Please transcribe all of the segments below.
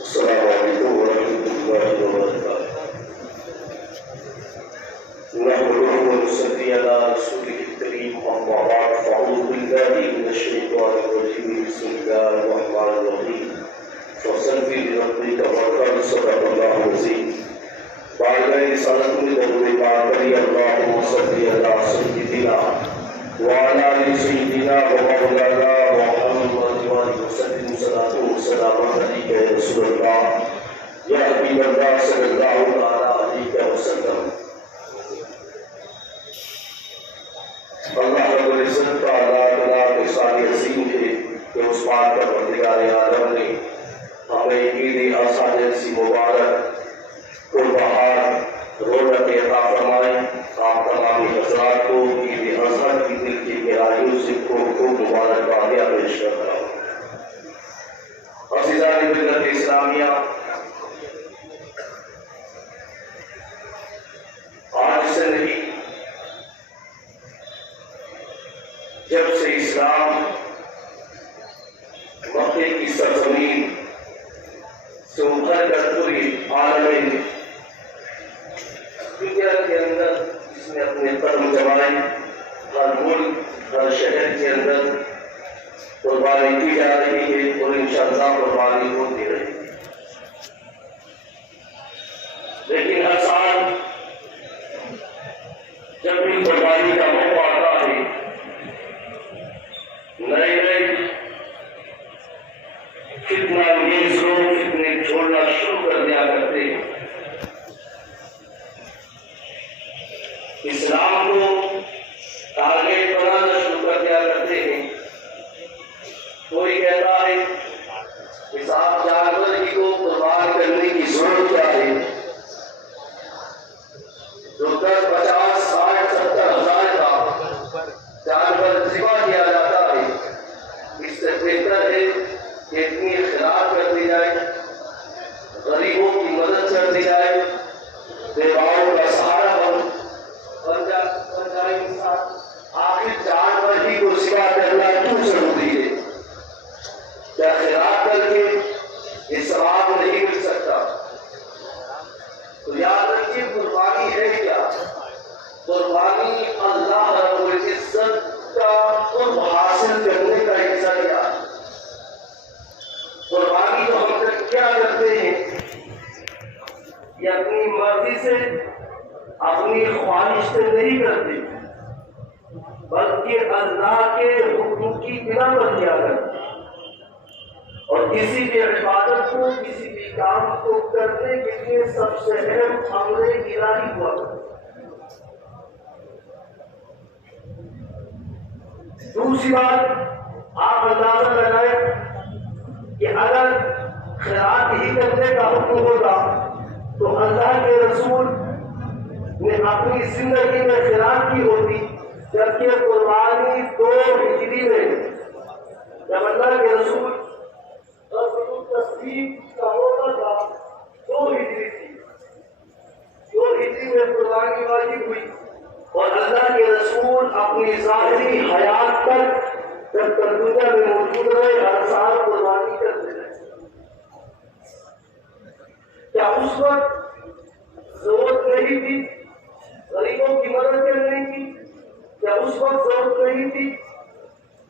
السلام علیکم ورحمۃ اللہ وبرکاتہ۔ نحمده ونصلي على رسوله الكريم، أما بعد، فأعوذ بالله من الشيطان الرجيم، بسم الله الرحمن الرحيم، فصل بربك واركب، صدق الله العظيم۔ بعد رسالة من درود پاک علی اللهم صل على سيدنا وعلى آل سيدنا ومولانا محمد وسلم صلاة وسلام عليك يا رسول الله يا حبيب الله صلى الله عليه وسلم۔ اللہ رب العزت کا اللہ کے ساری عظیم ہے کہ اس بات کا پروردگار عالم نے ہمیں عید اضحیٰ سی مبارک پربہار رونق عطا فرمائی۔ آپ تمام حضرات کو عید اضحیٰ کی دل کی گہرائیوں سے خوب مبارکبادیاں پیش کرتا ہوں۔ عزیزان ملت اسلامیہ، آج سے نہیں، جب سے اسلام مکے کی سرزمین سے ابھر کر پوری عالم دنیا کے اندر اس نے اپنے قدم جمائے، ہر ملک ہر شہر کے اندر قربانی کی جا رہی ہے اور انشاءاللہ قربانی ہوتی رہے گی۔ لیکن ہر سال جب بھی قربانی کا موقع آتا ہے، نئے نئے فتنہ انگیز لوگ فتنے چھوڑنا شروع کر دیا کرتے ہیں، اسلام کو ٹارگیٹ بنانا شروع کر دیا کرتے ہیں۔ کوئی کہتا ہے کہ صاحب جانور ہی کو قربان کرنے کی ضرورت کیا ہے، جو 10، 50، 60، 70 ہزار کا جانور ذبح کیا جاتا ہے، اس سے بہتر ہے کہ اتنی خیرات کر دی جائے، غریبوں کی مدد کر دی جائے، بیواؤں کا سہارا بن جائے انسان۔ آخر جانور ہی کو ذبح کرنا کیوں ضروری ہے؟ کیا خیرات کر کے یہ ثواب نہیں مل سکتا؟ تو یاد رکھیے، قربانی ہے کیا؟ قربانی اللہ رب العزت کا قرب حاصل کرنے کا ایک ذریعہ۔ قربانی تو ہم تک کیا کرتے ہیں؟ یہ اپنی مرضی سے، اپنی خواہش سے نہیں کرتے، بلکہ اللہ کے حکم کی بنا پر کیا کرتے، اور کسی بھی عبادت کو، کسی بھی کام کو کرنے کے لیے سب سے اہم امر الہی ہوا کرتا۔ دوسری بات، آپ اندازہ لگائیں کہ اگر خیرات ہی کرنے کا حکم ہوتا تو اللہ کے رسول نے اپنی زندگی میں خیرات کی ہوتی، جبکہ قربانی 2 ہجری میں جب اللہ کے رسول تصدیق کا ہوتا تھا 2 ہجری تھی، 2 ہجری میں قربانی واجب ہوئی، اور اللہ کے رسول اپنی ظاہری حیات تک جب تک دنیا میں موجود رہے ہر سال قربانی کرتے رہے۔ کیا اس وقت ضرورت نہیں تھی غریبوں کی مدد کرنے کی؟ کیا اس وقت ضرورت نہیں تھی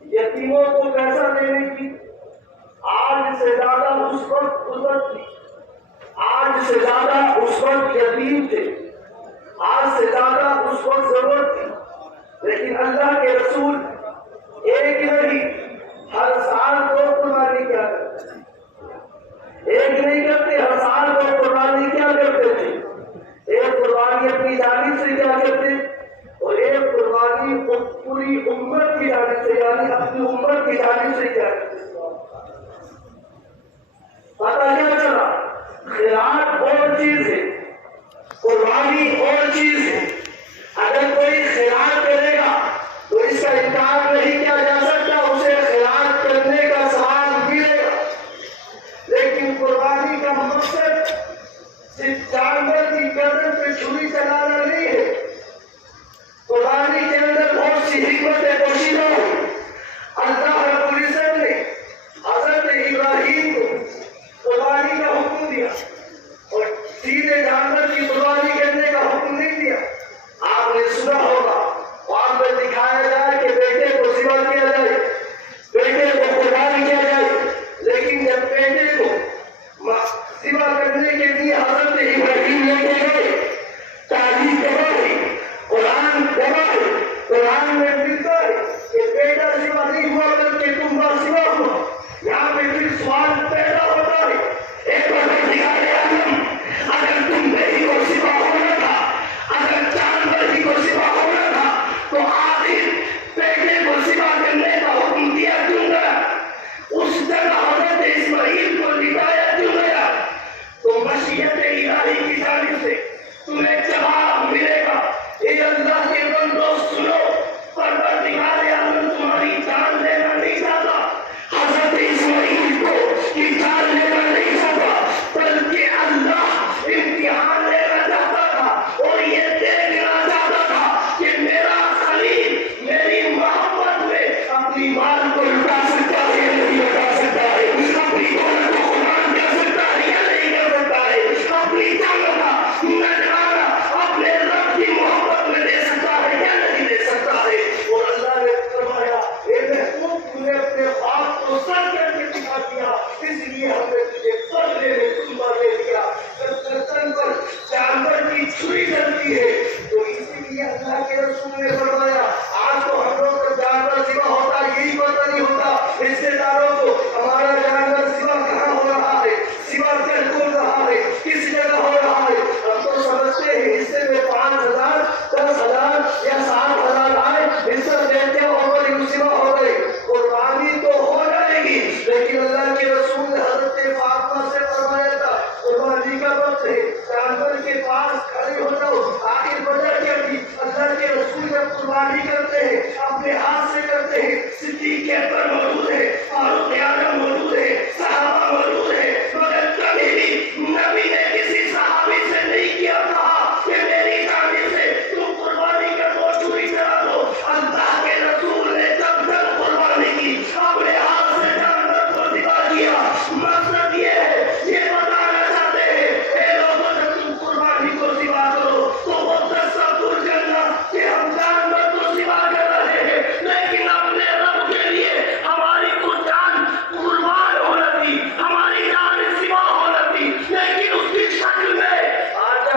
یتیموں کو پیسہ دینے کی؟ آج سے زیادہ اس وقت ضرورت تھی، آج سے زیادہ اس وقت یتیم تھے، آج سے زیادہ اس وقت ضرورت تھی، لیکن اللہ کے رسول ایک نہیں، ہر سال 2 قربانی کیا کرتے تھے، ایک نہیں کرتے، ہر سال 2 قربانی کیا کرتے تھے۔ ایک قربانی اپنی جانب سے کیا کرتے، اور ایک قربانی پوری امت کی جانب سے، یعنی اپنی امت کی جانب سے کیا کرتے۔ پتہ کیا چلا؟ خیرات اور چیز ہے، قربانی اور چیز ہے۔ اگر کوئی خیرات کرے گا تو اس کا انکار نہیں کیا جا سکتا، اسے خیرات کرنے کا ثواب ملے گا، لیکن قربانی کا مقصد صرف جانور کی گردن پہ چھری چلانا نہیں ہے۔ قربانی کے اندر بہت سی حکمتیں پوشیدہ ہیں۔ اللہ رب العزت نے اپنی مال کو لٹا سکتا ہے یا نہیں لٹا سکتا ہے، اپنی دولت کو قربان کر سکتا ہے یا نہیں کر سکتا ہے، اپنی جان کا نذرانہ اپنے رب کی محبت میں دے سکتا ہے یا نہیں دے سکتا ہے۔ اور اللہ نے فرمایا اے محبوب تو نے اپنے خواب کو سر کر کے دکھا دیا، اس لیے ہم نے تجھے بدلے میں تمبا دے دیا۔ جب گردن پر جانور کی چھری چلتی ہے تو اسی لیے اللہ کے رسول نے فرمایا آج تو ہم لوگ کا جانور ذبح ہوتا یہی پتہ نہیں ہوتا رشتے داروں کو ہمارا جانور ذبح کہاں ہو رہا ہے، ذبح کر کون رہا ہے، کس جگہ ہو رہا ہے۔ ہم تو سمجھتے ہیں حصے میں 5,000 10,000 یا 7,000 آئے، حصہ دیتے اور ذبح ہو گئے، قربانی تو ہو جائے گی، لیکن اللہ کے رسول نے حضرت فاطمہ سے فرمایا تھا قربانی کا وقت ہے، جانور کے پاس کھڑے ہو جاؤ۔ آخر وجہ کیا تھی؟ اللہ کے رسول جب قربانی کرتے ہیں اپنے ہاتھ سے کرتے ہیں، صدیق اکبر موجود ہے، فاروق اعظم موجود ہے، صحابہ موجود ہے، مگر کبھی بھی نبی نے کسی صحابی سے نہیں کیا کہا کہ میری جانب سے تم قربانی کا گوشت چوری کرا دو۔ اللہ کے رسول نے جب تک قربانی کی اپنے ہاتھ سے جانور کو ذبح کیا۔ مقصد یہ ہے، یہ بتانا چاہتے ہیں اے لوگوں جب تم قربانی کو ذبح کرو تو وہ قصہ بھول جانا کہ ہم جانور کو ذبح کر رہے ہیں، لیکن اپنے رب کے لیے ہماری کچھ جان قربان ہونا تھی، ہماری جان ذبح ہونا تھی، لیکن اس کی شکل میں آج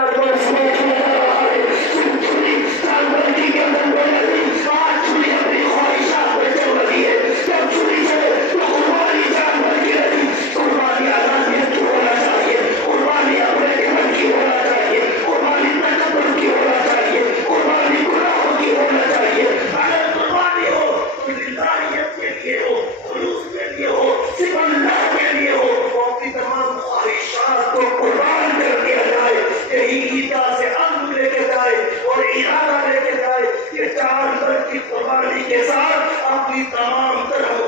جانور کی گردن پہ لگی، آج چھری اپنی خواہشات پہ چل رہی ہے، جب چھری چلے تو قربانی جانور کی رہی، قربانی آزادیت کی ہونا چاہیے، قربانی اپنے گھر کی ہونا چاہیے، قربانی تکبر کی ہونا چاہیے، قربانی گناہوں کی ہونا چاہیے۔ اگر قربانی ہو تو للہیت کے لیے ہو، خلوص کے لیے ہو، صرف اللہ کے لیے ہو، وہ اپنی تمام خواہشات کو قربان کر دیا جائے، یہی عیدہ سے عزم لے کے جائے اور ارادہ لے کے جائے کہ جانور کی قربانی کے ساتھ اپنی تمام طرح